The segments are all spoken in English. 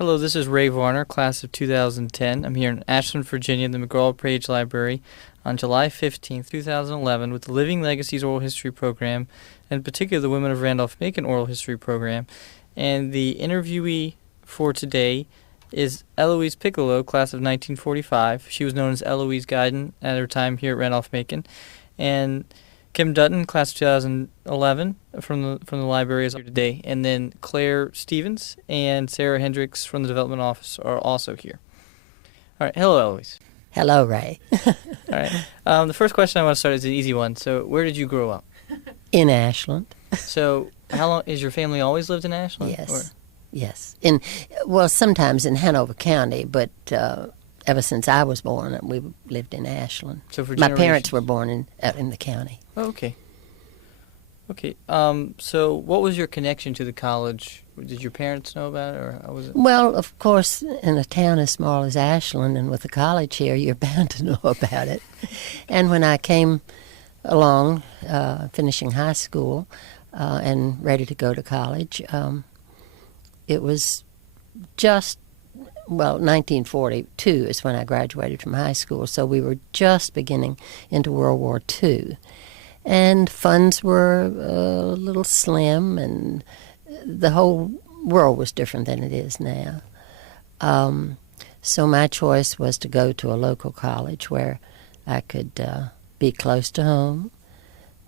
Hello, this is Ray Varner, class of 2010. I'm here in Ashland, Virginia, in the McGraw-Page Library on July 15th, 2011 with the Living Legacies Oral History Program, and in particular the Women of Randolph-Macon Oral History Program. And the interviewee for today is Eloise Piccolo, class of 1945. She was known as Eloise Goddin at her time here at Randolph-Macon. And Kim Dutton, class of 2011, from the library is here today. And then Claire Stevens and Sarah Hendricks from the Development Office are also here. All right. Hello, Eloise. Hello, Ray. All right. The first question I want to start is an easy one. So where did you grow up? In Ashland. So how long has your family always lived in Ashland? Yes. Or? Yes. Sometimes in Hanover County, but ever since I was born, we lived in Ashland. So for my generations. parents were born in the county. Oh, okay. Okay. So what was your connection to the college? Did your parents know about it, or how was it? Well, of course, in a town as small as Ashland and with a college here, you're bound to know about it. And when I came along, finishing high school and ready to go to college, it was just, 1942 is when I graduated from high school, so we were just beginning into World War II. And funds were a little slim, and the whole world was different than it is now. So my choice was to go to a local college where I could be close to home,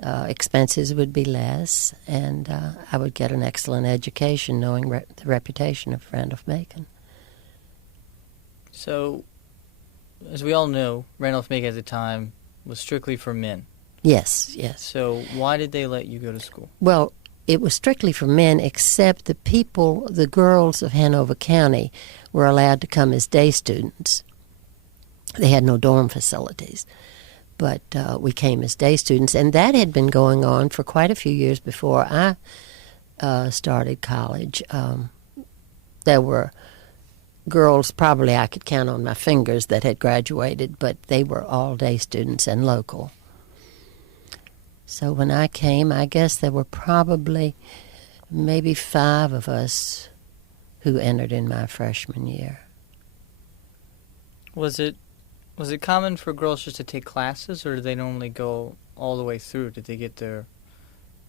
expenses would be less, and I would get an excellent education knowing the reputation of Randolph-Macon. So, as we all know, Randolph-Macon at the time was strictly for men. Yes, yes. So why did they let you go to school? Well, it was strictly for men, except the girls of Hanover County were allowed to come as day students. They had no dorm facilities, but we came as day students, and that had been going on for quite a few years before I started college. There were girls, probably I could count on my fingers, that had graduated, but they were all day students and local. So when I came, I guess there were probably maybe 5 of us who entered in my freshman year. Was it common for girls just to take classes, or did they normally go all the way through? Did they get their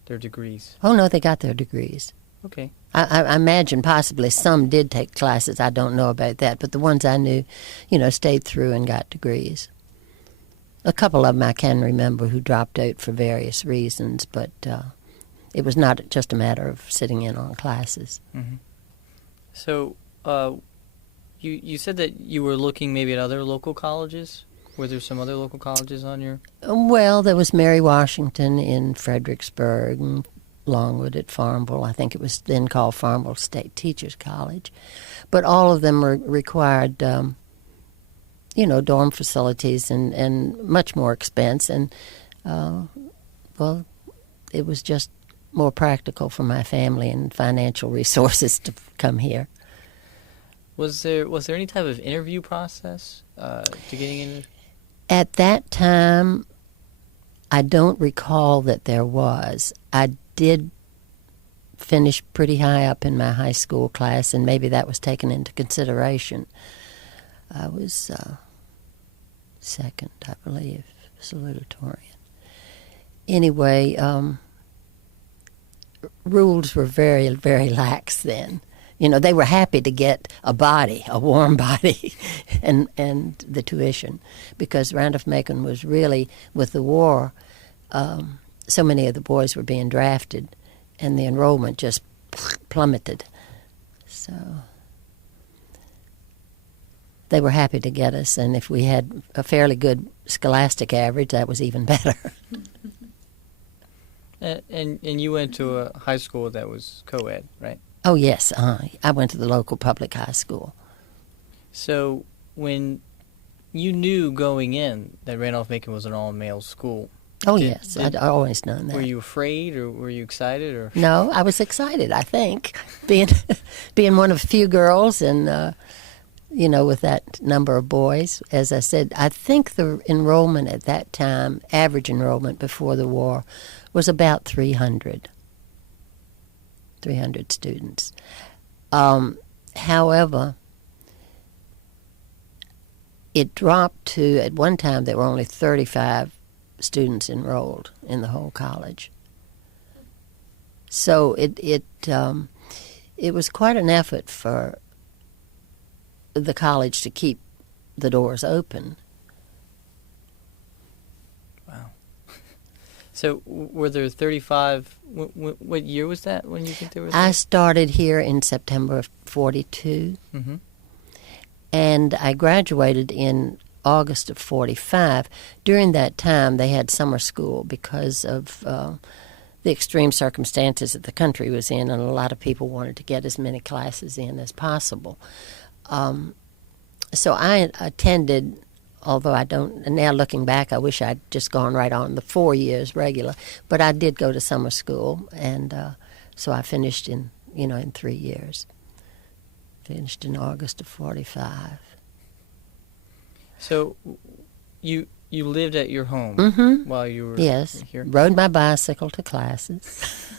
degrees? Oh, no, they got their degrees. Okay. I imagine possibly some did take classes. I don't know about that, but the ones I knew, stayed through and got degrees. A couple of them I can remember who dropped out for various reasons, but it was not just a matter of sitting in on classes. Mm-hmm. So you said that you were looking maybe at other local colleges? Were there some other local colleges on your... Well, there was Mary Washington in Fredericksburg, and Longwood at Farmville. I think it was then called Farmville State Teachers College. But all of them required... dorm facilities and much more expense. And, it was just more practical for my family and financial resources to come here. Was there any type of interview process to getting in? At that time, I don't recall that there was. I did finish pretty high up in my high school class, and maybe that was taken into consideration. I was second, I believe, salutatorian. Anyway, rules were very, very lax then. They were happy to get a warm body, and the tuition, because Randolph-Macon was really, with the war, so many of the boys were being drafted, and the enrollment just plummeted. So they were happy to get us, and if we had a fairly good scholastic average, that was even better. And you went to a high school that was co-ed, right? Oh, yes. I went to the local public high school. So when you knew going in that Randolph-Macon was an all-male school... Oh, yes. I'd always known that. Were you afraid, or were you excited? Or No, I was excited, I think, being one of a few girls and... with that number of boys. As I said, I think the enrollment at that time, average enrollment before the war, was about 300 students. However, it dropped to, at one time, there were only 35 students enrolled in the whole college. So it was quite an effort for the college to keep the doors open. Wow. So were there 35? What year was that when you think there were? I started here in September of 42, Mm-hmm. and I graduated in August of 45. During that time, they had summer school because of the extreme circumstances that the country was in, and a lot of people wanted to get as many classes in as possible. So I attended, although I don't, now looking back, I wish I'd just gone right on the 4 years regular, but I did go to summer school, and so I finished in 3 years. Finished in August of 45. So you lived at your home Mm-hmm. while you were Yes, here? rode my bicycle to classes.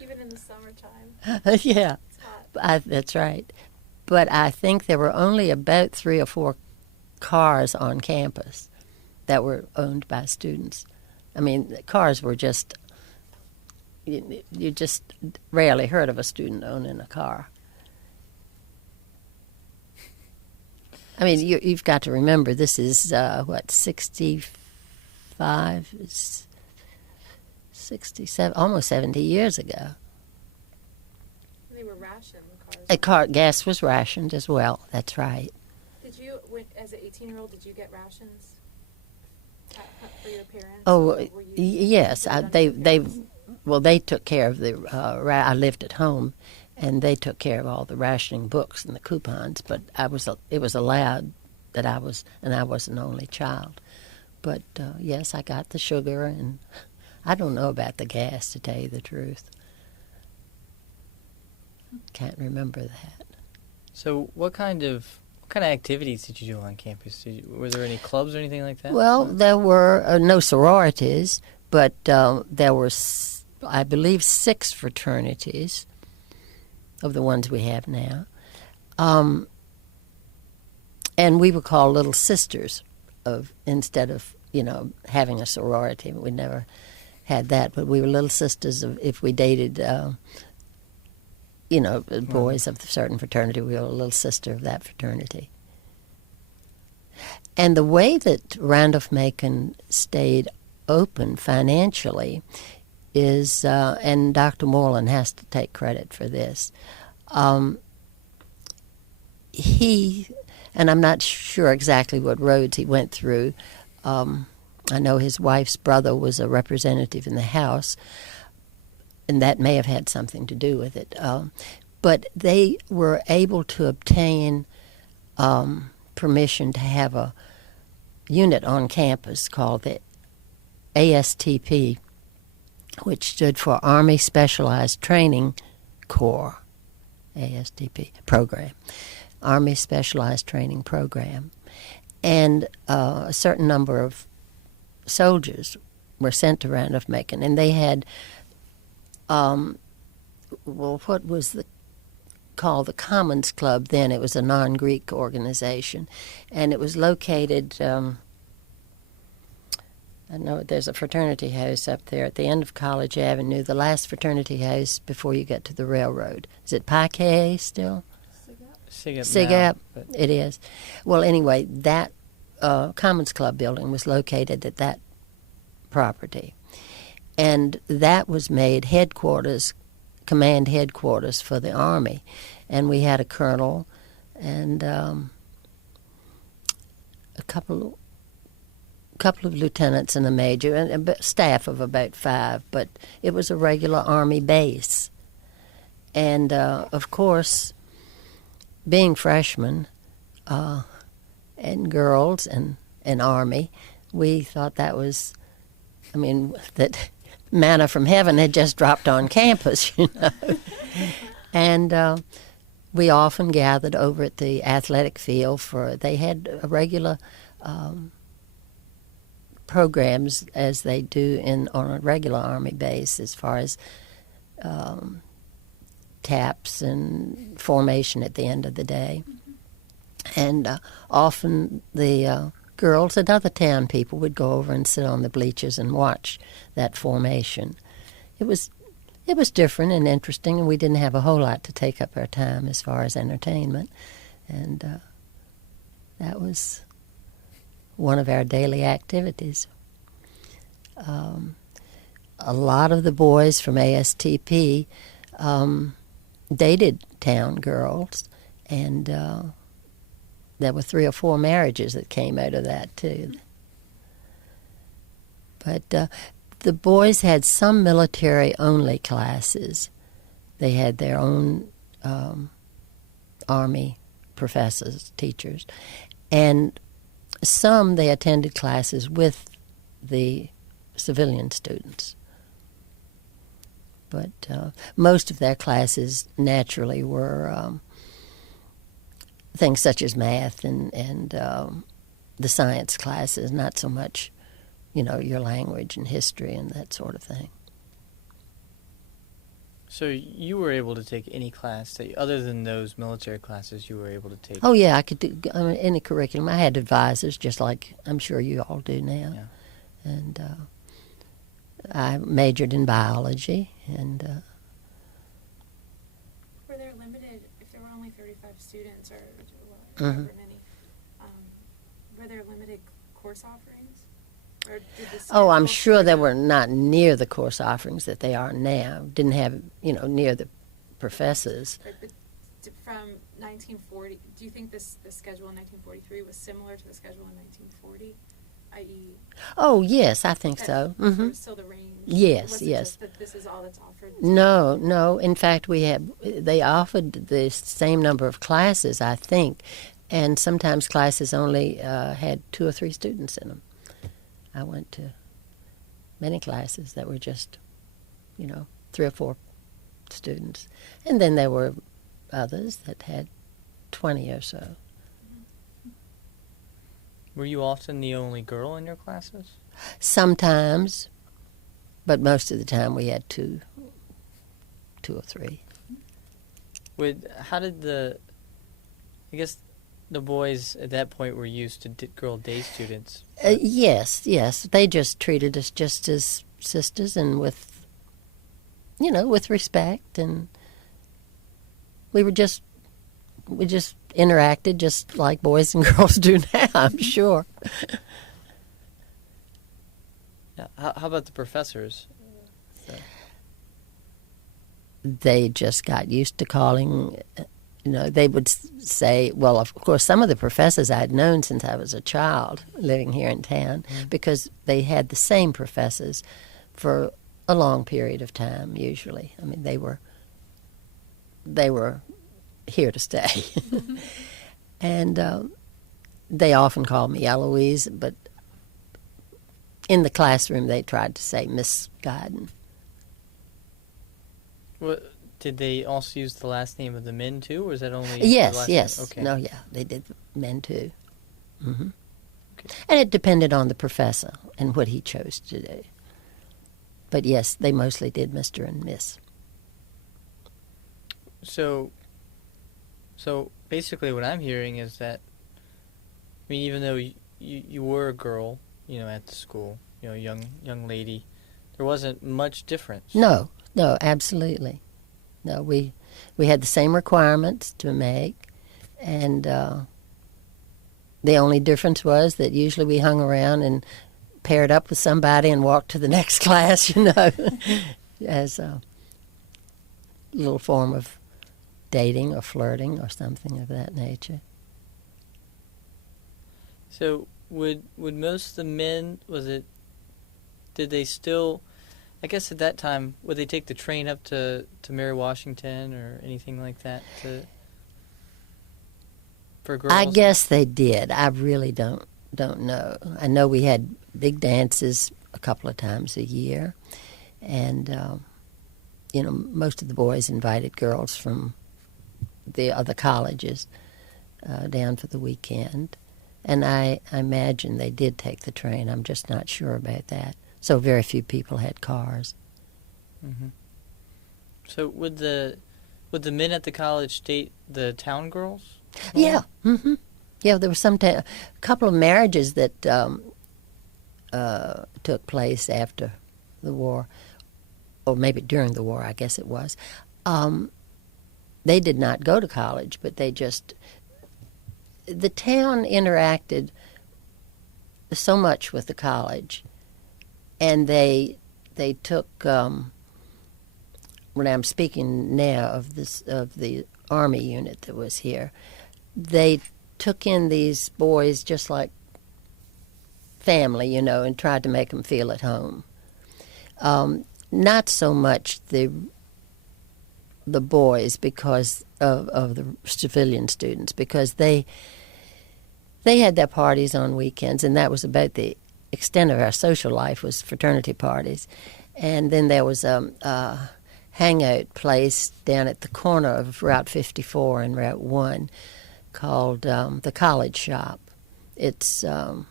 Even in the summertime. Yeah, It's hot. that's right. But I think there were only about 3 or 4 cars on campus that were owned by students. I mean, the cars were just, you just rarely heard of a student owning a car. I mean, you've got to remember, this is, 65, 67, almost 70 years ago. They were rationed cars. Gas was rationed as well, that's right. Did you, as an 18-year-old, did you get rations for your parents? Oh, Or were you yes. dependent on your parents? They took care of the. I lived at home, and they took care of all the rationing books and the coupons. But it was allowed that I was, and I was an only child. But yes, I got the sugar, and I don't know about the gas, to tell you the truth. Can't remember that. So what kind of activities did you do on campus? Were there any clubs or anything like that? Well, there were no sororities, but there were, I believe, 6 fraternities of the ones we have now. And we were called Little Sisters instead of, having a sorority. We never had that, but we were Little Sisters if we dated, boys of a certain fraternity. We were a little sister of that fraternity. And the way that Randolph-Macon stayed open financially is, and Dr. Moreland has to take credit for this, he, and I'm not sure exactly what roads he went through. I know his wife's brother was a representative in the House, and that may have had something to do with it. But they were able to obtain permission to have a unit on campus called the ASTP, which stood for Army Specialized Training Corps, ASTP program, Army Specialized Training Program. And a certain number of soldiers were sent to Randolph-Macon, and they had, what was called the Commons Club then. It was a non-Greek organization, and it was located, I know there's a fraternity house up there at the end of College Avenue, the last fraternity house before you get to the railroad. Is it Pike still? SIGAP. It is. Well, anyway, that Commons Club building was located at that property, and that was made command headquarters for the Army, and we had a colonel and a couple of lieutenants and a major, and a staff of about 5, but it was a regular Army base. And, of course, being freshmen and girls and Army, we thought that was, that manna from heaven had just dropped on campus, And we often gathered over at the athletic field they had a regular programs as they do on a regular Army base, as far as taps and formation at the end of the day. And often the girls and other town people would go over and sit on the bleachers and watch that formation. It was different and interesting, and we didn't have a whole lot to take up our time as far as entertainment. And that was one of our daily activities. A lot of the boys from ASTP dated town girls, and there were 3 or 4 marriages that came out of that, too. But the boys had some military-only classes. They had their own Army professors, teachers, and some they attended classes with the civilian students. But most of their classes naturally were things such as math and the science classes, not so much, your language and history and that sort of thing. So you were able to take any class other than those military classes you were able to take? Oh, yeah, I could do any curriculum. I had advisors, just like I'm sure you all do now. Yeah. And I majored in biology. And were there limited, if there were only 35 students or however many, were there limited course offerings? Or did the I'm schedule sure sort they of- were not near the course offerings that they are now. Didn't have, near the professors. But from 1940, do you think the schedule in 1943 was similar to the schedule in 1940, i.e.? Oh, yes, I think so. Was still the range? Yes, was it yes. just that this is all that's offered? No. In fact, they offered the same number of classes, I think, and sometimes classes only had 2 or 3 students in them. I went to many classes that were just, 3 or 4 students. And then there were others that had 20 or so. Were you often the only girl in your classes? Sometimes, but most of the time we had 2 or 3. How did I guess the boys at that point were used to girl day students? Yes. They just treated us just as sisters and with respect, and we just interacted just like boys and girls do now, I'm sure. Yeah. How about the professors? They just got used to calling, they would say, well, of course, some of the professors I'd known since I was a child living here in town, because they had the same professors for a long period of time, usually. I mean, they were here to stay. And they often called me Eloise, but in the classroom they tried to say Miss Goddin. What, did they also use the last name of the men too, or was that only Yes. the last name? Okay. No, yeah, they did men too. Mm-hmm. Okay. And it depended on the professor and what he chose to do. But yes, they mostly did Mr. and Miss. So basically what I'm hearing is that, even though you were a girl, at the school, young lady, there wasn't much difference. No, absolutely. No, we had the same requirements to make, and the only difference was that usually we hung around and paired up with somebody and walked to the next class, as a little form of dating or flirting or something of that nature. So would most of the men, did they still, I guess at that time, would they take the train up to Mary Washington or anything like that for girls? I guess they did. I really don't know. I know we had big dances a couple of times a year, and most of the boys invited girls from the other colleges down for the weekend, and I imagine they did take the train. I'm just not sure about that. So very few people had cars. Mm-hmm. So would the Would the men at the college date the town girls? Yeah. Mm-hmm. Yeah, there were a couple of marriages that took place after the war, or maybe during the war, I guess it was. They did not go to college, but the town interacted so much with the college, and they took. When I'm speaking now of the Army unit that was here, they took in these boys just like family, and tried to make them feel at home. Not so much the boys because of the civilian students, because they had their parties on weekends, and that was about the extent of our social life, was fraternity parties. And then there was a hangout place down at the corner of Route 54 and Route 1 called the College Shop. It's now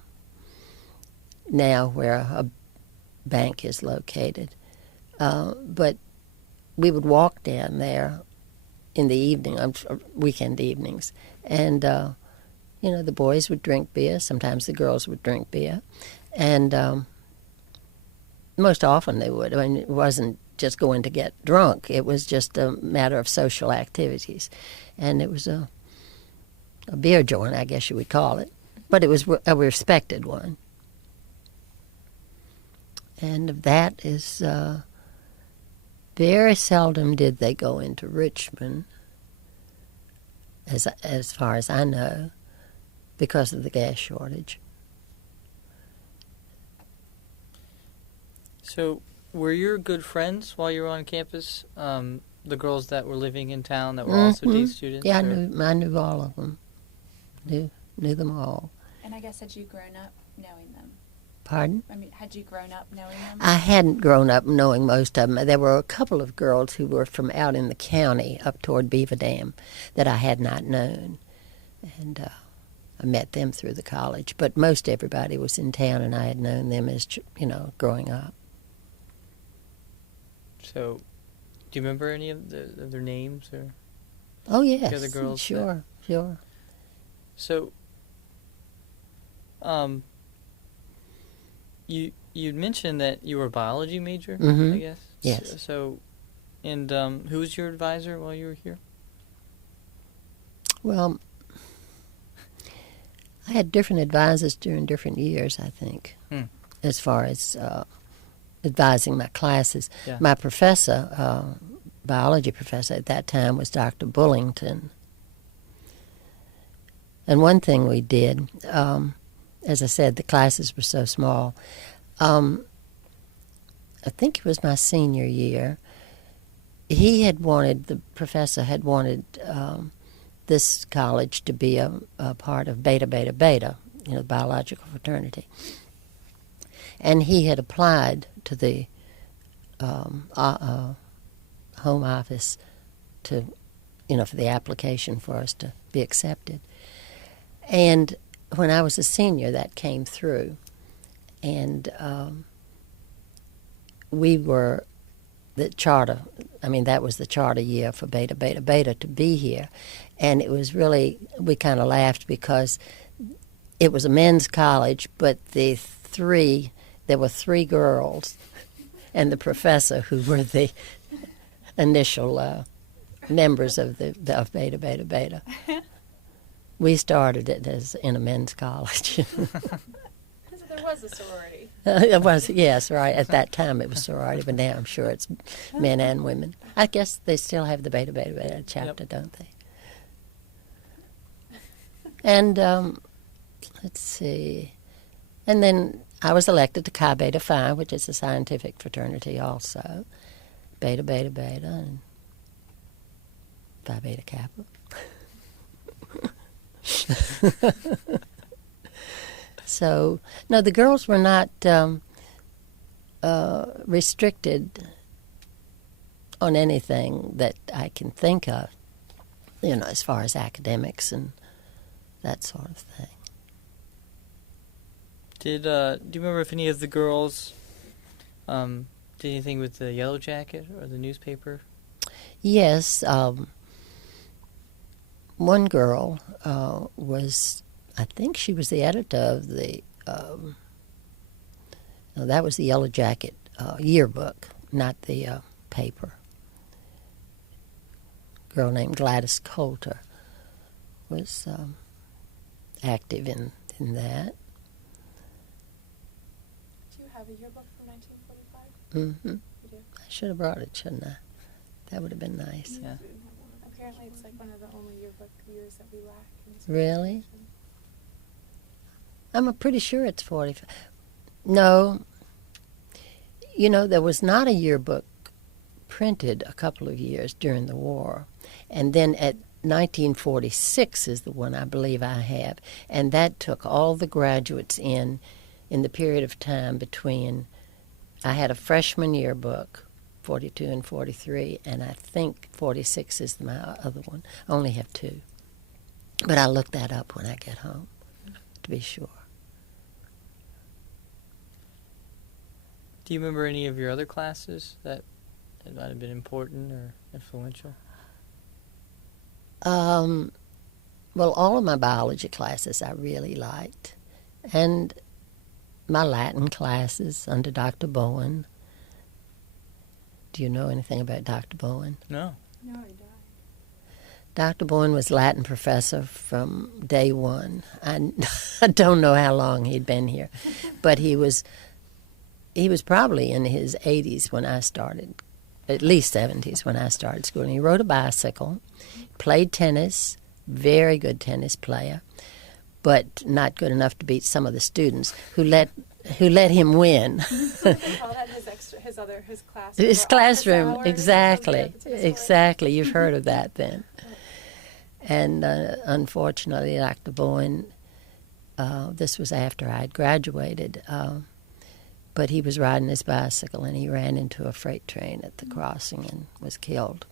where a bank is located. But we would walk down there in the evening, weekend evenings, and the boys would drink beer. Sometimes the girls would drink beer, and most often they would. I mean, it wasn't just going to get drunk. It was just a matter of social activities, and it was a beer joint, I guess you would call it, but it was a respected one. And that is very seldom did they go into Richmond, as far as I know, because of the gas shortage. So, were your good friends while you were on campus? The girls that were living in town that were also day students? Yeah, I knew all of them. Knew them all. And I guess had you grown up knowing them? Pardon? I mean, had you grown up knowing them? I hadn't grown up knowing most of them. There were a couple of girls who were from out in the county up toward Beaver Dam that I had not known. And I met them through the college. But most everybody was in town, and I had known them as, growing up. So, do you remember any of their names? Or Oh, yes. The other girls? Sure. So, you mentioned that you were a biology major, Mm-hmm. I guess? Yes. So, and who was your advisor while you were here? Well, I had different advisors during different years, I think, as far as advising my classes. Yeah. My professor, biology professor at that time, was Dr. Bullington. And one thing we did, as I said, the classes were so small. I think it was my senior year. The professor had wanted this college to be a part of Beta Beta Beta, the biological fraternity. And he had applied to the home office to, for the application for us to be accepted. And when I was a senior, that came through. And we were the charter, that was the charter year for Beta Beta Beta to be here. And it was really, we kind of laughed because it was a men's college, but there were three girls and the professor who were the initial members of Beta Beta Beta. We started it as in a men's college. So there was a sorority. It was, yes, right. At that time it was sorority, but now I'm sure it's men and women. I guess they still have the Beta Beta Beta chapter, don't they? And let's see. And then I was elected to Chi Beta Phi, which is a scientific fraternity also. Beta Beta Beta and Phi Beta Kappa. So, no, the girls were not restricted on anything that I can think of, as far as academics and that sort of thing. Do you remember if any of the girls did anything with the Yellow Jacket or the newspaper? Yes, one girl I think she was the editor of no, that was the Yellow Jacket yearbook, not the paper. A girl named Gladys Coulter was active in that. Do you have a yearbook from 1945? Mm-hmm. You do? I should have brought it, shouldn't I? That would have been nice. Yeah. Apparently it's like one of the only yearbook years that we lack. In this Really? generation. I'm pretty sure it's 45. No. You know, there was not a yearbook printed a couple of years during the war. And then at 1946 is the one I believe I have. And that took all the graduates in the period of time between, I had a freshman yearbook, 42 and 43, and I think 46 is my other one. I only have two. But I'll look that up when I get home, to be sure. Do you remember any of your other classes that might have been important or influential? Well, all of my biology classes I really liked. And my Latin classes under Dr. Bowen. Do you know anything about Dr. Bowen? No. No, I died. Dr. Bowen was Latin professor from day one. I don't know how long he'd been here, but he was probably in his 80s when I started, at least 70s when I started school. And he rode a bicycle, played tennis, very good tennis player, but not good enough to beat some of the students who let him win. They call that his class. His classroom, Hours, exactly, so exactly. You've heard of that then. And unfortunately, Dr. Bowen, this was after I had graduated, but he was riding his bicycle and he ran into a freight train at the crossing and was killed.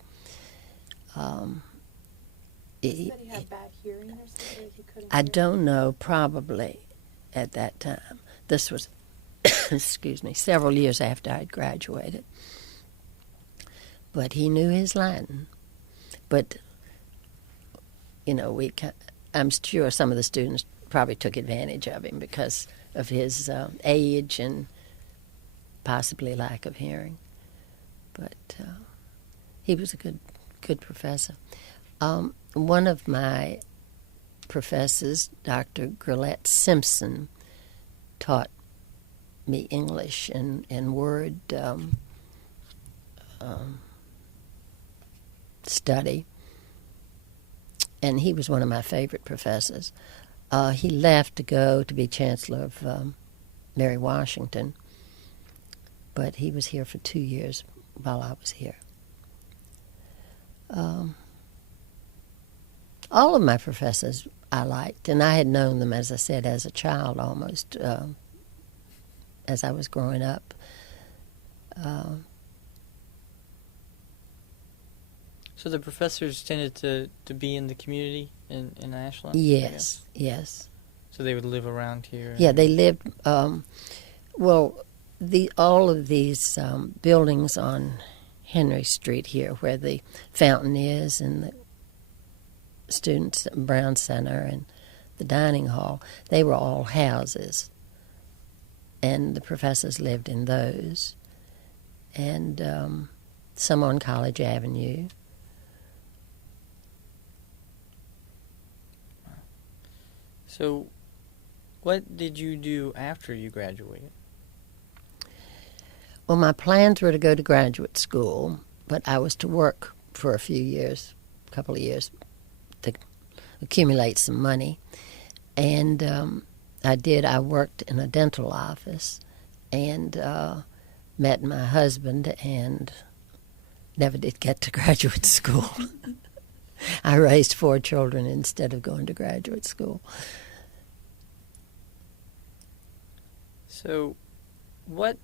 He had bad hearing or something? Like he couldn't I hear? don't know, probably at that time. This was, excuse me, several years after I had graduated. But he knew his Latin. But, you know, I'm sure some of the students probably took advantage of him because of his age and possibly lack of hearing. But he was a good professor. One of my professors, Dr. Grillette Simpson, taught me English and word study, and he was one of my favorite professors. He left to go to be Chancellor of Mary Washington, but he was here for 2 years while I was here. All of my professors I liked, and I had known them, as I said, as a child almost, as I was growing up. So the professors tended to be in the community in Ashland? Yes, yes. So they would live around here? Yeah, they lived, all of these buildings on Henry Street here, where the fountain is and the Students Brown Center and the dining hall, they were all houses. And the professors lived in those. And some on College Avenue. So what did you do after you graduated? Well, my plans were to go to graduate school, but I was to work for a couple of years, to accumulate some money. And I did. I worked in a dental office and met my husband and never did get to graduate school. I raised 4 children instead of going to graduate school. So what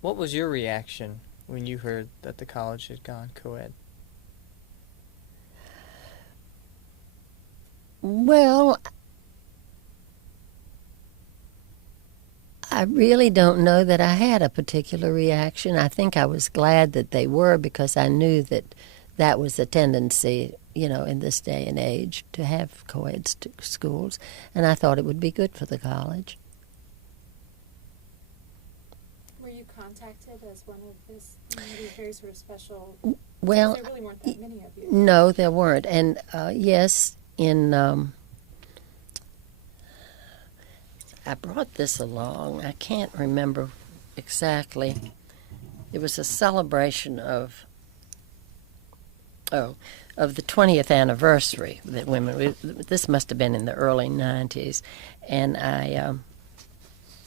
was your reaction when you heard that the college had gone co-ed? Well, I really don't know that I had a particular reaction. I think I was glad that they were, because I knew that that was a tendency, in this day and age, to have co-ed schools, and I thought it would be good for the college. Were you contacted as one of these very sort of special? Well, there really weren't that many of you. No, there weren't, and yes, I brought this along. I can't remember exactly. It was a celebration of the 20th anniversary that women. This must have been in the early 90s, and I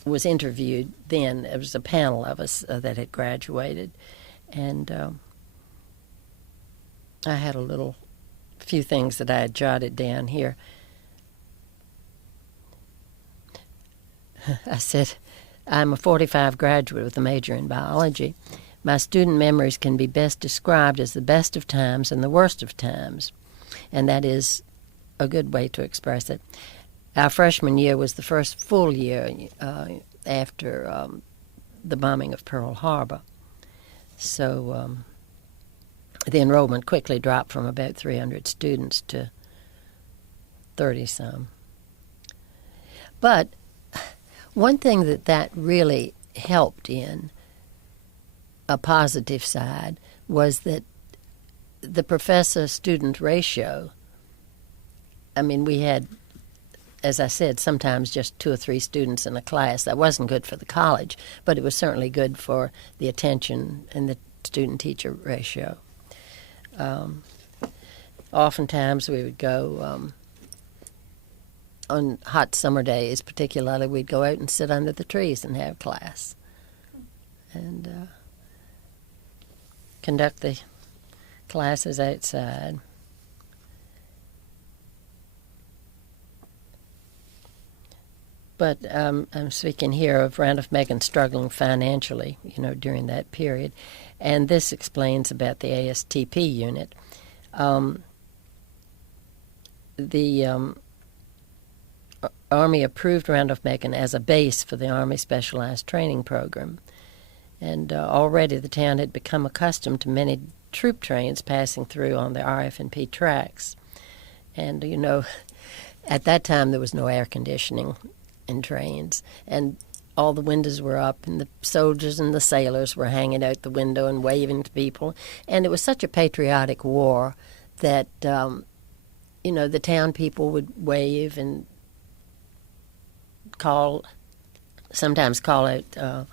was interviewed then. It was a panel of us that had graduated, and I had a few things that I had jotted down here. I said, I'm a 45 graduate with a major in biology. My student memories can be best described as the best of times and the worst of times, and that is a good way to express it. Our freshman year was the first full year after the bombing of Pearl Harbor. So the enrollment quickly dropped from about 300 students to 30-some. But one thing that really helped in a positive side was that the professor-student ratio, we had, as I said, sometimes just 2 or 3 students in a class. That wasn't good for the college, but it was certainly good for the attention and the student-teacher ratio. Oftentimes we would go, on hot summer days particularly, we'd go out and sit under the trees and have class and conduct the classes outside. But I'm speaking here of Randolph Macon struggling financially, during that period. And this explains about the ASTP unit. The Army approved Randolph Macon as a base for the Army Specialized Training Program. And already the town had become accustomed to many troop trains passing through on the RF&P tracks. And, at that time there was no air conditioning in trains, and all the windows were up, and the soldiers and the sailors were hanging out the window and waving to people. And it was such a patriotic war that, the town people would wave and sometimes call out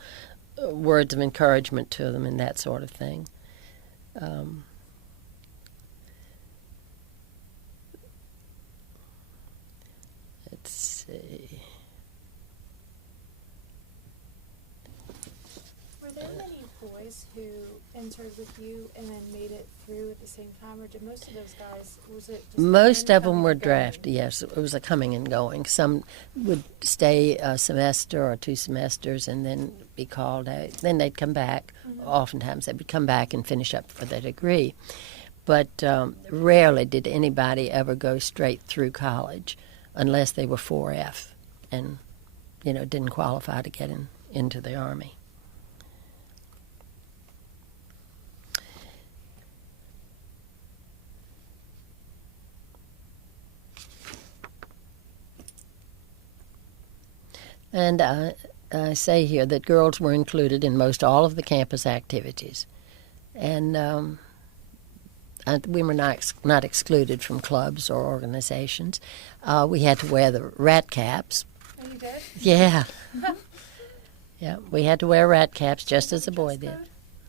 words of encouragement to them and that sort of thing. Let's see. Were there many boys who entered with you and then made it through at the same time, or did most of those guys, was it just... Most of them were drafted, yes. It was a coming and going. Some would stay a semester or 2 semesters and then be called out. Then they'd come back. Mm-hmm. Oftentimes they would come back and finish up for their degree. But rarely did anybody ever go straight through college unless they were 4F and, didn't qualify to get into the Army. And I say here that girls were included in most all of the campus activities. And we were not excluded from clubs or organizations. We had to wear the rat caps. Oh, you did? Yeah. Yeah, we had to wear rat caps just as a boy did.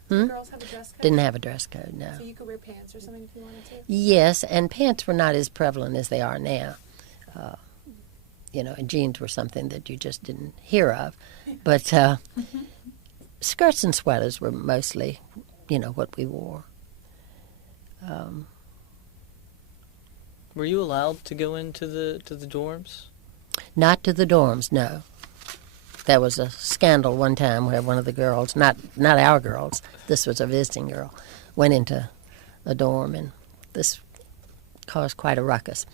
Did girls have a dress code? Didn't have a dress code, no. So you could wear pants or something if you wanted to? Yes, and pants were not as prevalent as they are now. And jeans were something that you just didn't hear of. But skirts and sweaters were mostly, what we wore. Were you allowed to go into the dorms? Not to the dorms, no. There was a scandal one time where one of the girls, not our girls, this was a visiting girl, went into a dorm, and this caused quite a ruckus.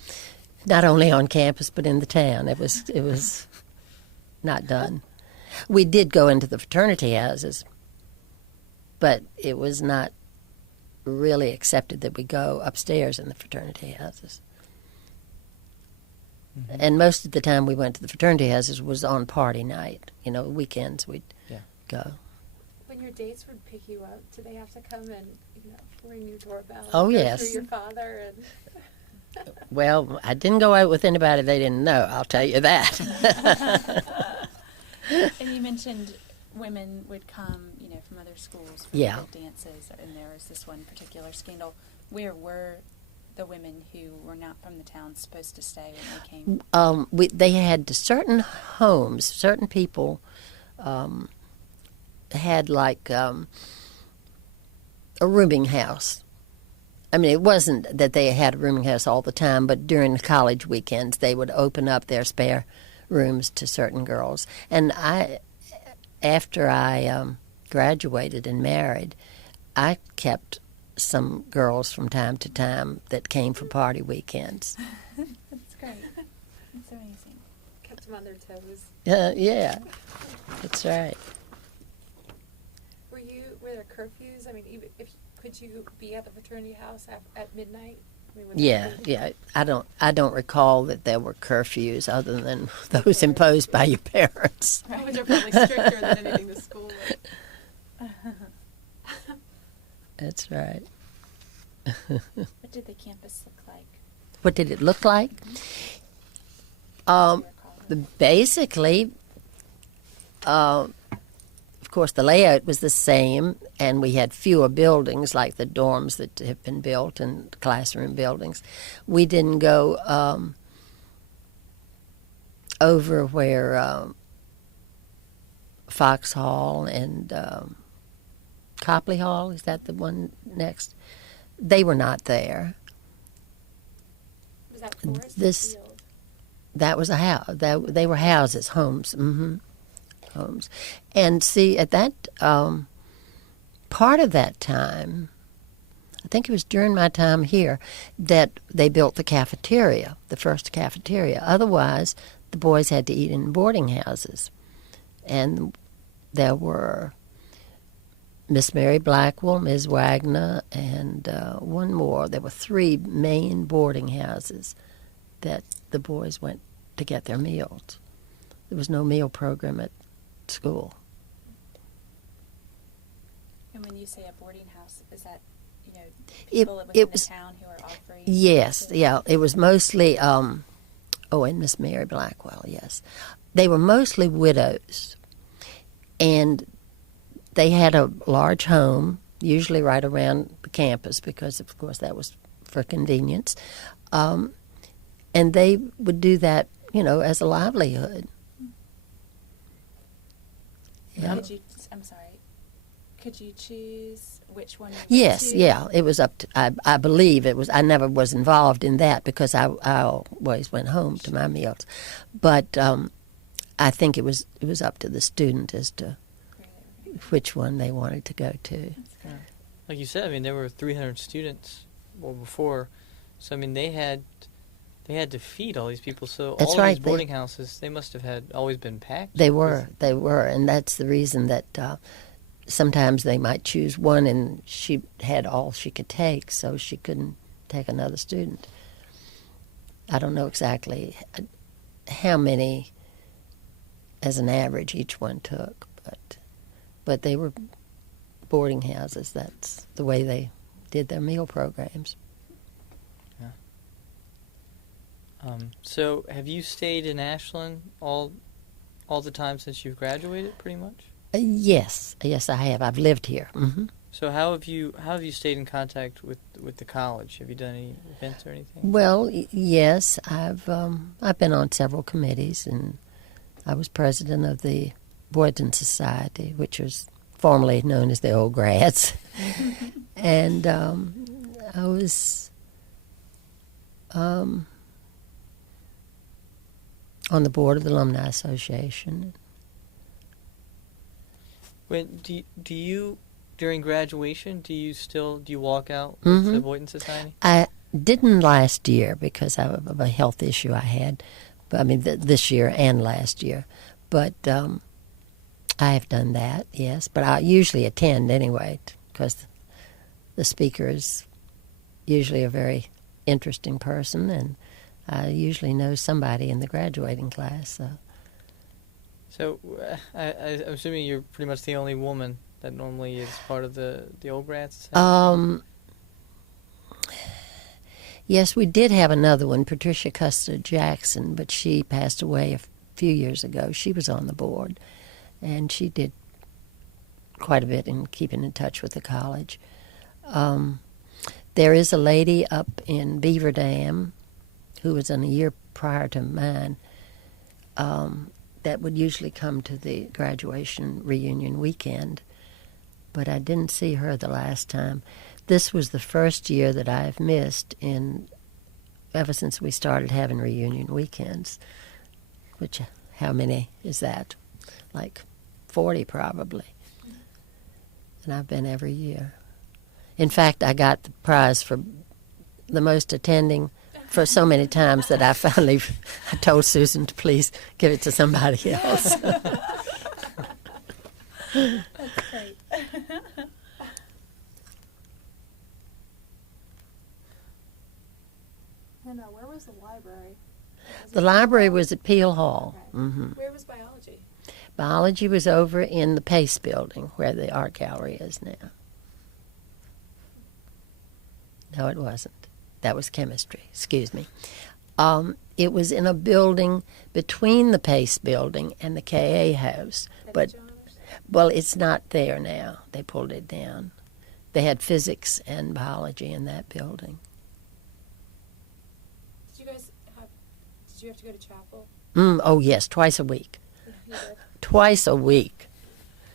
Not only on campus, but in the town. It was not done. We did go into the fraternity houses, but it was not really accepted that we go upstairs in the fraternity houses. Mm-hmm. And most of the time we went to the fraternity houses was on party night. Weekends we'd go. When your dates would pick you up, do they have to come and ring your doorbell? Oh, and go yes. through your father and. Well, I didn't go out with anybody they didn't know, I'll tell you that. And you mentioned women would come, from other schools for Yeah. the dances, and there was this one particular scandal. Where were the women who were not from the town supposed to stay when they came? They had certain homes, certain people had like a rooming house. I mean, it wasn't that they had a rooming house all the time, but during the college weekends, they would open up their spare rooms to certain girls. And after I graduated and married, I kept some girls from time to time that came for party weekends. That's great. That's amazing. Kept them on their toes. Yeah, that's right. Were there curfews? I mean, could you be at the fraternity house at midnight? I mean, Yeah. I don't recall that there were curfews other than those imposed by your parents. Which are probably stricter than anything the school would. That's right. What did the campus look like? What did it look like? Do you recall? Basically, of course, the layout was the same, and we had fewer buildings like the dorms that have been built and classroom buildings. We didn't go over where Fox Hall and Copley Hall, is that the one next? They were not there. Was that forest This- or field? That was a house. They were houses, homes. Mm-hmm. Homes. And see, at that part of that time, I think it was during my time here, that they built the cafeteria, the first cafeteria. Otherwise, the boys had to eat in boarding houses. And there were Miss Mary Blackwell, Ms. Wagner, and one more. There were 3 main boarding houses that the boys went to get their meals. There was no meal program at school. And when you say a boarding house, is that, It- people it within the was- town who are offering? Yes, services? yeah. It was mostly, and Miss Mary Blackwell, yes. They were mostly widows. And they had a large home, usually right around the campus, because, of course, that was for convenience. And they would do that, as a livelihood. Yeah. I'm sorry. Could you choose which one you went Yes, to? yeah. It was up to, I believe it was, I never was involved in that because I always went home to my meals. But I think it was up to the student as to which one they wanted to go to. That's good. Like you said, I mean, there were 300 students before, so I mean, they had to feed all these people. So That's all right, these boarding houses, they must have had always been packed. They were, and that's the reason that sometimes they might choose one, and she had all she could take, so she couldn't take another student. I don't know exactly how many, as an average, each one took, but they were boarding houses. That's the way they did their meal programs. So have you stayed in Ashland all the time since you've graduated, pretty much? Yes, I have. I've lived here. Mm-hmm. So how have you stayed in contact with the college? Have you done any events or anything? Well, yes, I've been on several committees, and I was president of the Goddin Society, which was formerly known as the Old Grads, and I was on the board of the Alumni Association. When do you during graduation do you walk out with the Goddin Society? I didn't last year because of a health issue I had. But I mean, this year and last year. But I have done that, yes, but I usually attend anyway, because the speaker is usually a very interesting person, and I usually know somebody in the graduating class. So I'm assuming you're pretty much the only woman that normally is part of the old grads? Yes, we did have another one, Patricia Custer Jackson, but she passed away a few years ago. She was on the board, and she did quite a bit in keeping in touch with the college. There is a lady up in Beaver Dam who was in a year prior to mine that would usually come to the graduation reunion weekend, but I didn't see her the last time. This was the first year that I've missed ever since we started having reunion weekends, which, how many is that? Like 40 probably. And I've been every year. In fact, I got the prize for the most attending for so many times that I told Susan to please give it to somebody else. That's great. And where was the library? The library was at Peel Hall. Okay. Mm-hmm. Where was biology? Biology was over in the Pace building where the art gallery is now. No, it wasn't. That was chemistry. Excuse me. It was in a building between the Pace building and the KA house. But, well, it's not there now. They pulled it down. They had physics and biology in that building. Did you have to go to chapel? Oh, yes, twice a week. You did? Twice a week.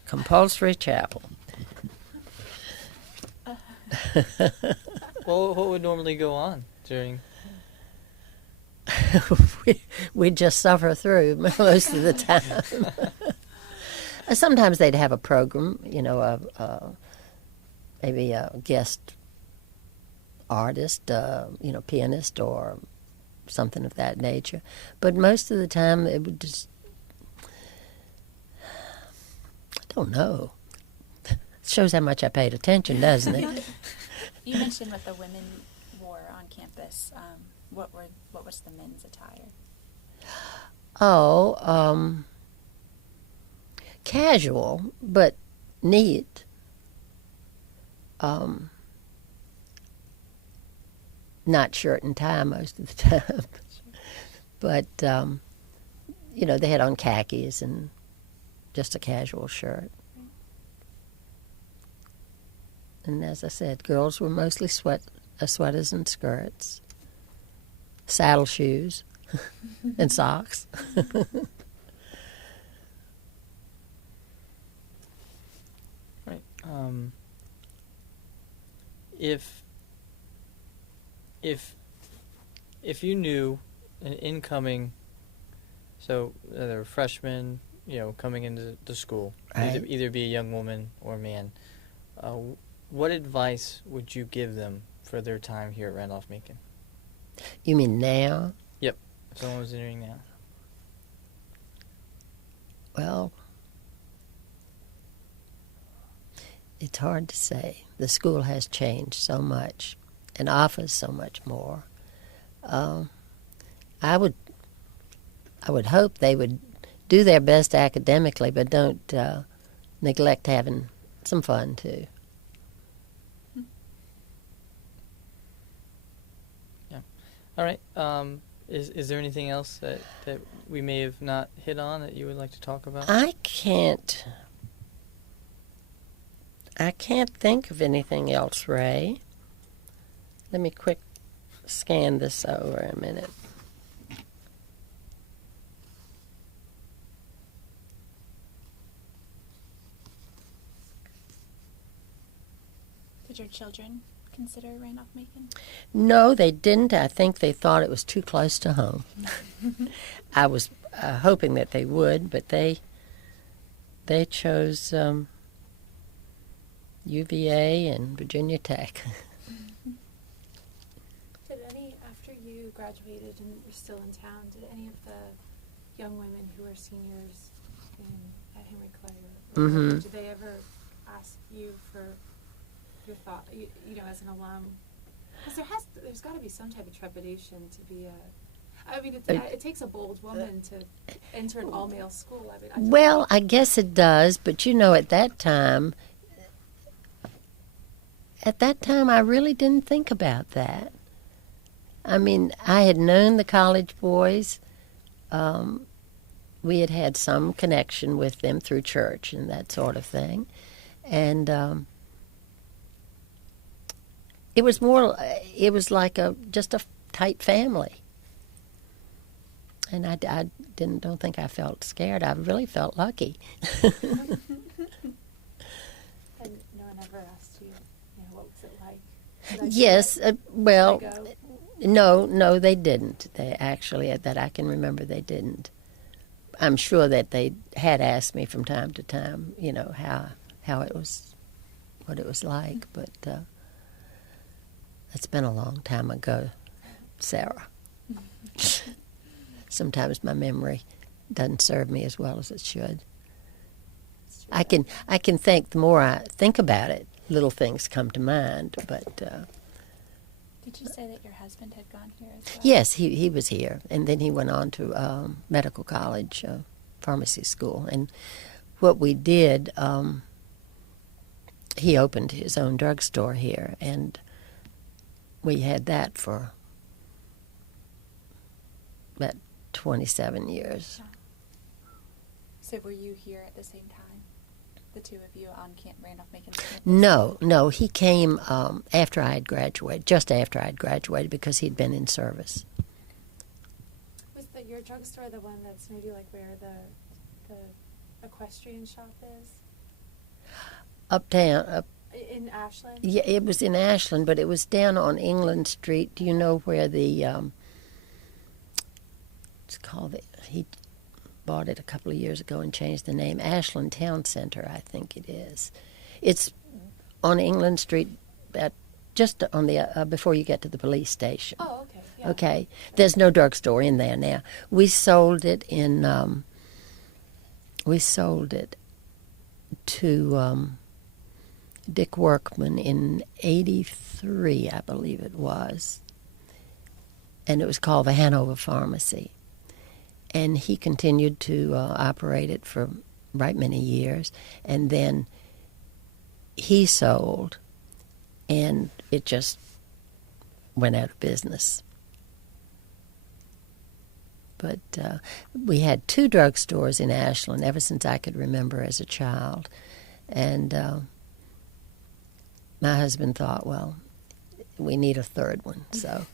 Compulsory chapel. Well, what would normally go on during? we just suffer through most of the time. Sometimes they'd have a program, maybe a guest artist, pianist or something of that nature. But most of the time it would just, I don't know. It shows how much I paid attention, doesn't it? You mentioned what the women wore on campus. What was the men's attire? Oh, casual, but neat. Not shirt and tie most of the time. But, they had on khakis and just a casual shirt. And as I said, girls were mostly sweaters and skirts, saddle shoes, and socks. Right. If you knew an incoming, so they're freshmen, coming into the school, right. either be a young woman or a man, what advice would you give them for their time here at Randolph-Macon? You mean now? Yep. If someone was entering now. Well, it's hard to say. The school has changed so much and offers so much more. I would hope they would do their best academically, but don't neglect having some fun too. Yeah. All right. Is there anything else that we may have not hit on that you would like to talk about? I can't think of anything else, Ray. Let me quick scan this over a minute. Did your children consider Randolph-Macon? No, they didn't. I think they thought it was too close to home. I was hoping that they would, but they chose UVA and Virginia Tech. After you graduated and were still in town, did any of the young women who were seniors in Henry Clay. Mm-hmm. Did they ever ask you for your thought, you know, as an alum? Because there's got to be some type of trepidation to be I mean, it takes a bold woman to enter an all-male school. I mean, Well, I guess it does, but you know, at that time, I really didn't think about that. I mean, I had known the college boys. We had had some connection with them through church and that sort of thing. And it was like just a tight family. And I don't think I felt scared. I really felt lucky. And no one ever asked you, what was it like? Yes, well, no, they didn't. They actually, that I can remember, they didn't. I'm sure that they had asked me from time to time, how it was, what it was like, but it's been a long time ago, Sarah. Sometimes my memory doesn't serve me as well as it should. I can think, the more I think about it, little things come to mind, but... Did you say that your husband had gone here as well? Yes, he was here, and then he went on to medical college, pharmacy school. And what we did, he opened his own drugstore here, and we had that for about 27 years. So were you here at the same time, the two of you on Camp Randolph-Macon? No, he came after I had graduated, just after I had graduated, because he'd been in service. Was your drugstore the one that's maybe like where the equestrian shop is? Uptown. In Ashland? Yeah, it was in Ashland, but it was down on England Street. Do you know where the... it's called... He bought it a couple of years ago and changed the name. Ashland Town Center, I think it is. It's on England Street, just on the before you get to the police station. Oh, okay. Yeah. Okay. There's no drugstore in there now. We sold it in... we sold it to Dick Workman in 83, I believe it was. And it was called the Hanover Pharmacy. And he continued to operate it for right many years. And then he sold, and it just went out of business. But we had 2 drugstores in Ashland ever since I could remember as a child. And my husband thought, well, we need a third one. So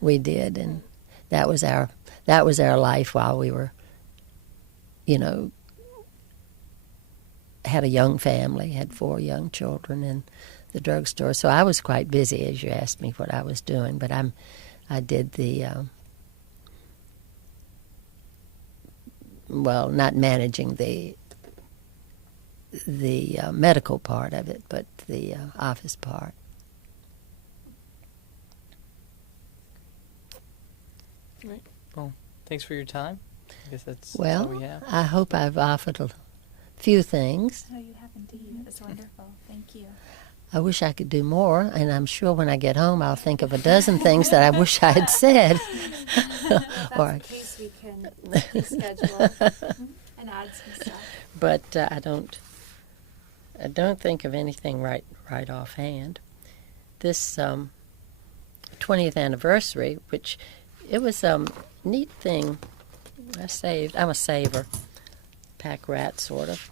we did, and that was our life while we were, had a young family, had 4 young children in the drugstore. So I was quite busy, as you asked me what I was doing. But I did the, not managing the medical part of it, but the office part. Right. Well, thanks for your time. I guess that's all we have. I hope I've offered a few things. Oh, you have indeed. It's wonderful. Thank you. I wish I could do more, and I'm sure when I get home I'll think of a dozen things that I wish I had said. If that's the case, we can reschedule and add some stuff. But I don't think of anything right offhand. This 20th anniversary, which it was a neat thing. I'm a saver, pack rat sort of,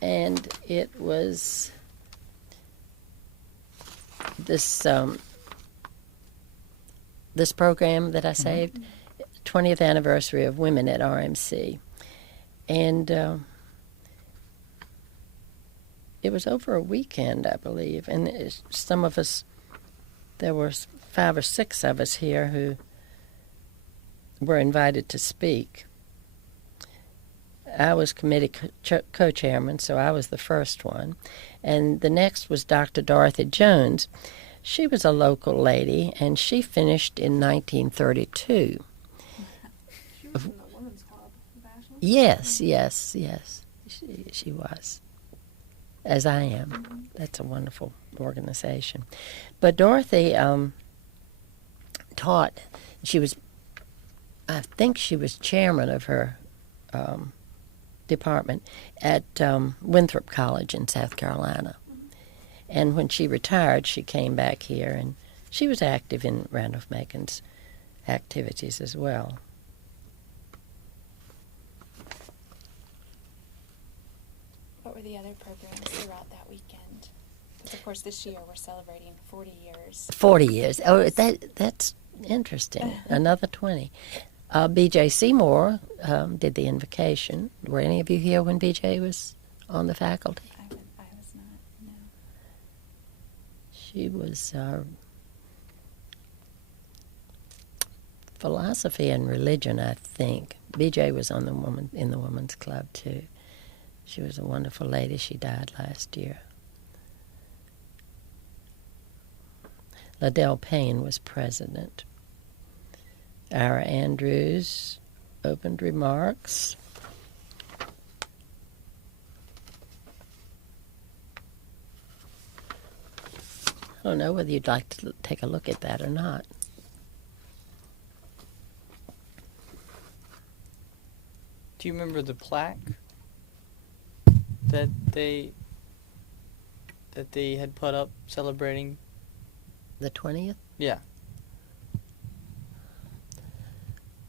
and it was this program that I saved, 20th anniversary of women at RMC, and it was over a weekend, I believe, and some of us, there were 5 or 6 of us here who were invited to speak. I was committee co-chairman, so I was the first one. And the next was Dr. Dorothy Jones. She was a local lady, and she finished in 1932. She was in the Women's Club of Ashland? Yes, yes, yes. She was, as I am. That's a wonderful organization. But Dorothy taught. I think she was chairman of her department at Winthrop College in South Carolina. And when she retired, she came back here, and she was active in Randolph-Macon's activities as well. What were the other programs throughout that weekend? Of course, this year we're celebrating 40 years. 40 years. Oh, that's interesting. Another 20. B.J. Seymour did the invocation. Were any of you here when B.J. was on the faculty? I was not, no. She was philosophy and religion, I think. B.J. was in the women's club, too. She was a wonderful lady. She died last year. Liddell Payne was president. Ira Andrews opened remarks. I don't know whether you'd like to take a look at that or not. Do you remember the plaque that they had put up celebrating? The 20th? Yeah.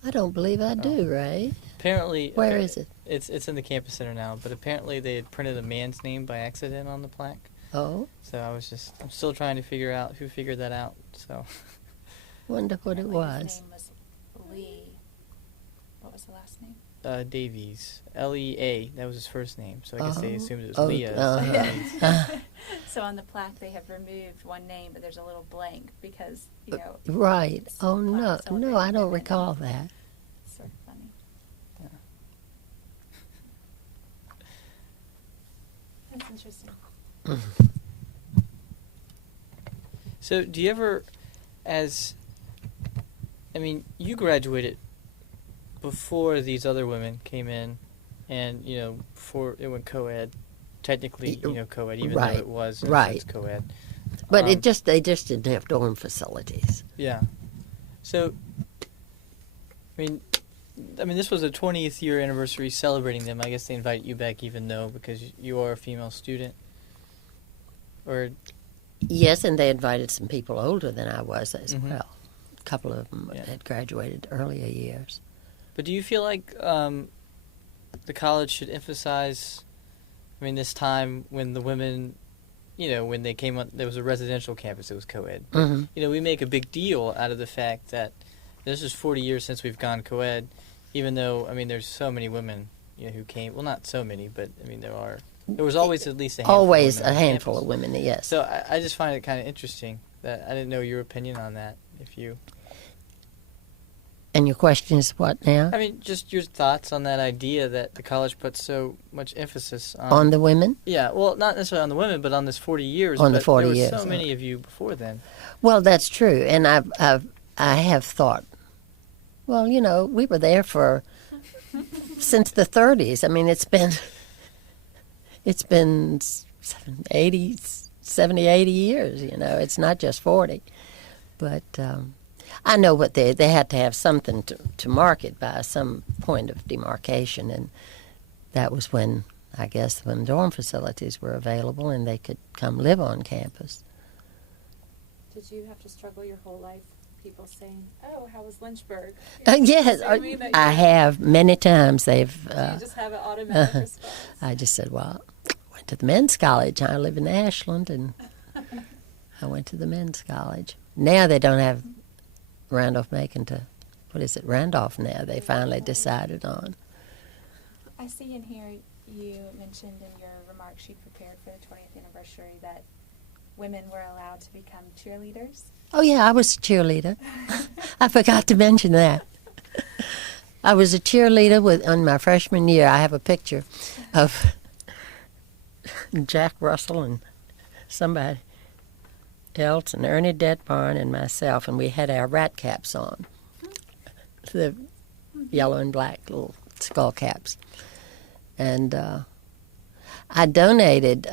I don't believe I do, Ray. Apparently, Where is it? It's in the campus center now, but apparently they had printed a man's name by accident on the plaque. Oh, So I'm still trying to figure out who figured that out. So wonder what it Apparently was. His name was Lee. What was the last name? Davies, Lea. That was his first name. So I guess they Oh. assumed it was Oh, Leah. uh-huh. So on the plaque they have removed one name, but there's a little blank because, Right. it's Oh, a plaque no, I celebrating don't women. recall that. It's sort of funny. That's interesting. So do you ever, you graduated before these other women came in, and, before it went co-ed, technically, co-ed, even Right, though it was right. co-ed. But they just didn't have dorm facilities. Yeah. So, this was a 20th year anniversary celebrating them. I guess they invited you back even though, because you are a female student. Or... Yes, and they invited some people older than I was as Mhm. well. A couple of them had graduated earlier years. But do you feel like the college should emphasize, this time when the women, when they came on, there was a residential campus, it was co-ed. But, Mhm. we make a big deal out of the fact that this is 40 years since we've gone co-ed, even though, there's so many women, who came, well, not so many, but, there was always at least a handful Always of women a on handful campus. of women, yes. So I just find it kind of interesting that I didn't know your opinion on that, if you... And your question is what now? Just your thoughts on that idea that the college puts so much emphasis on... On the women? Yeah, well, not necessarily on the women, but on this 40 years. On the but 40 there years, were so many of you before then. Well, that's true. And I have thought, well, we were there since the 30s. It's been 70, 80 years, It's not just 40. But I know what they had to have something to mark it by, some point of demarcation. And that was when dorm facilities were available and they could come live on campus. Did you have to struggle your whole life? People saying, "Oh, how was Lynchburg?" Yes, Assuming that I have many times. They've. You just have an automatic response. I just said, "Well, I went to the men's college. I live in Ashland, and I went to the men's college." Now they don't have Randolph-Macon to. What is it, Randolph? Now they finally decided on. I see in here you mentioned in your remarks you prepared for the 20th anniversary that women were allowed to become cheerleaders. Oh, yeah, I was a cheerleader. I forgot to mention that. I was a cheerleader on my freshman year. I have a picture of Jack Russell and somebody else, and Ernie Detbarn and myself, and we had our rat caps on. The yellow and black little skull caps. And I donated,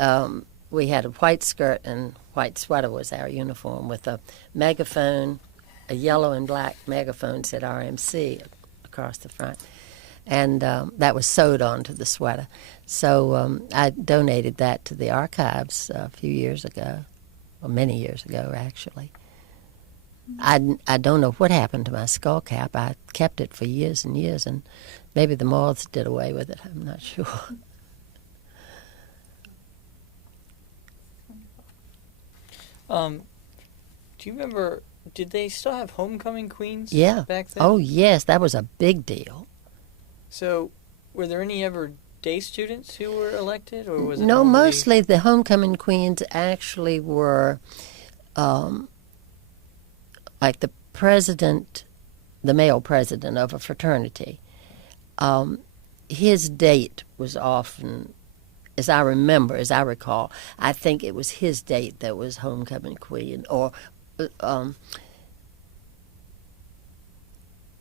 we had a white skirt and white sweater was our uniform with a megaphone, a yellow and black megaphone said RMC across the front. And that was sewed onto the sweater. So I donated that to the archives a few years ago, or many years ago, actually. I don't know what happened to my skull cap. I kept it for years and years, and maybe the moths did away with it. I'm not sure. Do you remember, did they still have homecoming queens Yeah. back then? Oh, yes, that was a big deal. So, were there any ever day students who were elected, or was it No, normally... mostly the homecoming queens actually were like the president, the male president of a fraternity. His date was often, as I recall, I think it was his date that was homecoming queen, or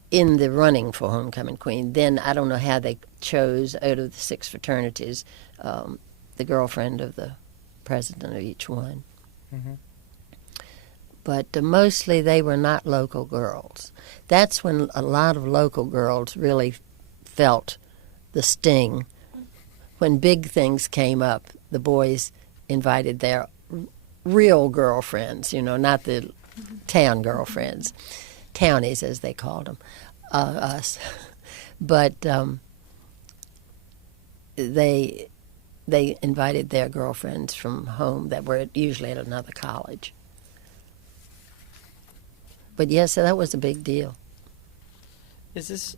in the running for homecoming queen. Then I don't know how they chose out of the 6 fraternities the girlfriend of the president of each one. Mm-hmm. But mostly they were not local girls. That's when a lot of local girls really felt the sting. When big things came up, the boys invited their real girlfriends, not the town girlfriends, townies as they called them, us. But they invited their girlfriends from home that were usually at another college. But yes, that was a big deal. Is this,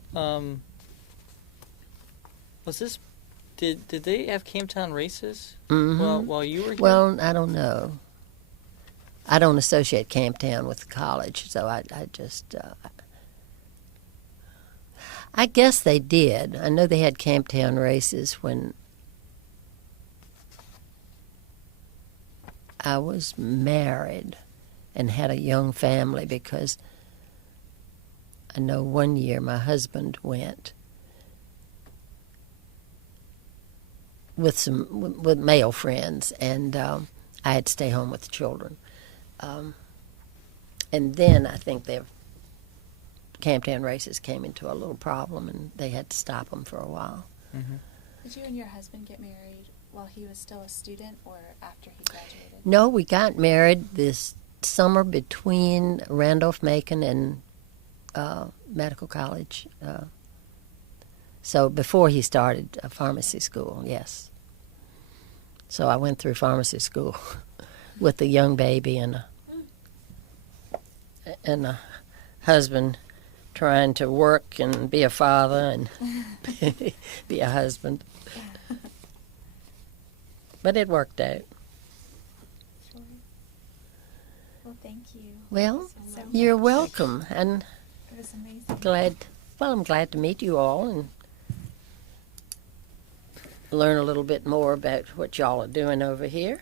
did they have Camptown races while you were here? Well, I don't know. I don't associate Camptown with the college, so I just, I guess they did. I know they had Camptown races when I was married and had a young family, because I know one year my husband went with male friends, and I had to stay home with the children. And then I think their Camptown races came into a little problem, and they had to stop them for a while. Mm-hmm. Did you and your husband get married while he was still a student or after he graduated? No, we got married this summer between Randolph-Macon and medical college. So before he started pharmacy school, yes. So I went through pharmacy school with a young baby and a husband trying to work and be a father and be a husband. But it worked out. Sure. Well, thank you. Well, So you're much. welcome, and It was amazing. I'm glad to meet you all and learn a little bit more about what y'all are doing over here.